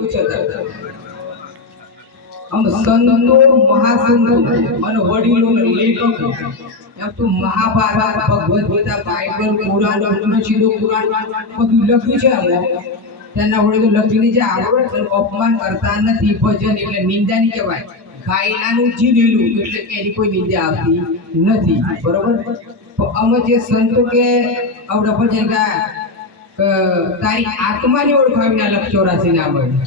લખ્યું છે હવે. અપમાન કરતા નથી ભજન એટલે નિંદા નહીં કહેવાય ગાયલાનું જીવેલું એટલે કે એની કોઈ નિંદા આવતી નથી. બરોબર? અમે જે સંતો કે, આવડે ભજન ગાય તારી આત્માને ઓળખાવીને લખ ચોરાસી ના મળે.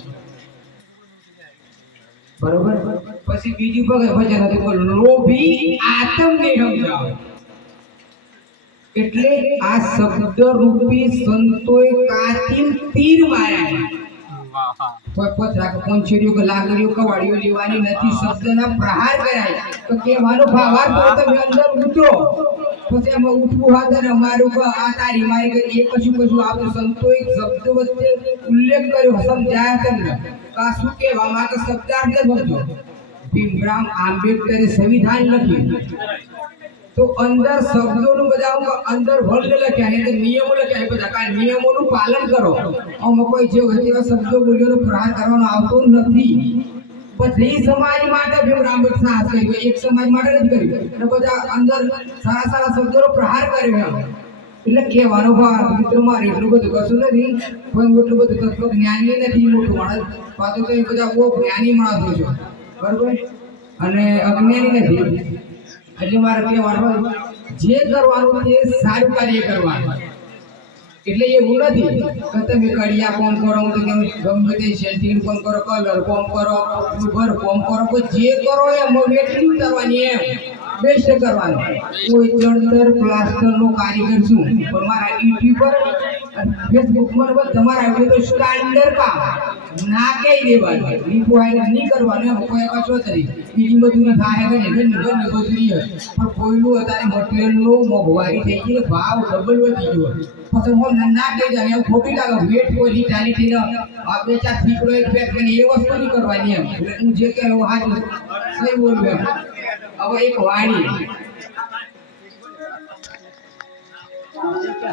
બરોબર? પછી બીજું ભગત ભજન હતું લોભી આત્મને સમજાવે. એટલે આ શબ્દ રૂપી સંતોએ કાતિલ તીર માર્યા કોઈ પથરા કે કે લાકડીઓ કવાડીઓ લેવાની નથી, શબ્દના પ્રહાર કરાય. તો કહેવાનો ભાવાર્થ હોય તમે અંદર ઉતરો. પછી એમાં ઉઠવું હાથ વચ્ચે ઉલ્લેખ કર્યો, સમજાયા તમને શું કહેવા માંગે શબ્દાર્થ સમજો ભીમરાવ આંબેડકરે સંવિધાન લખ્યું. તો અંદર શબ્દોનું બધા અંદર વર્ગ લખ્યા એટલે નિયમો લખ્યા બધા કારણ નિયમોનું પાલન કરો. અમુક કોઈ જે હોય તેવા શબ્દો બોલ્યોનો પ્રહાર કરવાનો આવતો નથી. બધી સમાજ માટે ભીમરાવ આંબેડકર સાહસ કર્યું એક સમાજ માટે નથી કર્યું અને બધા અંદર સારા સારા શબ્દોનો પ્રહાર કર્યો એટલે કહેવાનો ભાવ મિત્રો મારે એટલું બધું કશું નથી. કોઈ એટલું બધું તત્વ જ્ઞાની નથી, મોટું માણસ. પાછું તો એ બધા બહુ જ્ઞાની માણસો છો. બરોબર? અને અજ્ઞાની નથી. એટલે મારે કહેવાનું જે કરવાનું તે સારું કાર્ય કરવાનું. એટલે એવું નથી. કે તમે કડિયા કોમ કરો તો ગમે તે સેન્ટિંગ કોમ કરો કલર કોમ કરો ઉભર કોમ કરો કોઈ જે કરો એમ વેટલી કરવાની એમ? બેસ્ટ કરવાનું. કોઈ ચણતર પ્લાસ્ટરનો કારીગર છું પણ મારા યુટ્યુબ પર ફેસબુક પર તમારા આવ્યું તો સ્ટાન્ડર્ડ કામ ના કહી દેવાનું. આઈને નહીં કરવાનું. એમ કોઈ કશો તરી બીજી બધું થાય કે નહીં. ઘરની બધું હોય. પણ કોઈનું અત્યારે મટીરિયલનો મોંઘવારી થઈ ગઈ ભાવ ડબલ વધી ગયો પછી હું ના કહી જાય એવું ખોટી લાગે. વેટ કોઈ આલી થઈને આ બે ચાર ફીકડો એક પેક કરીને એ વસ્તુ નહીં કરવાની એમ. હું જે કહે હું હાજર સહી બોલું એમ. હવે એક વાણી.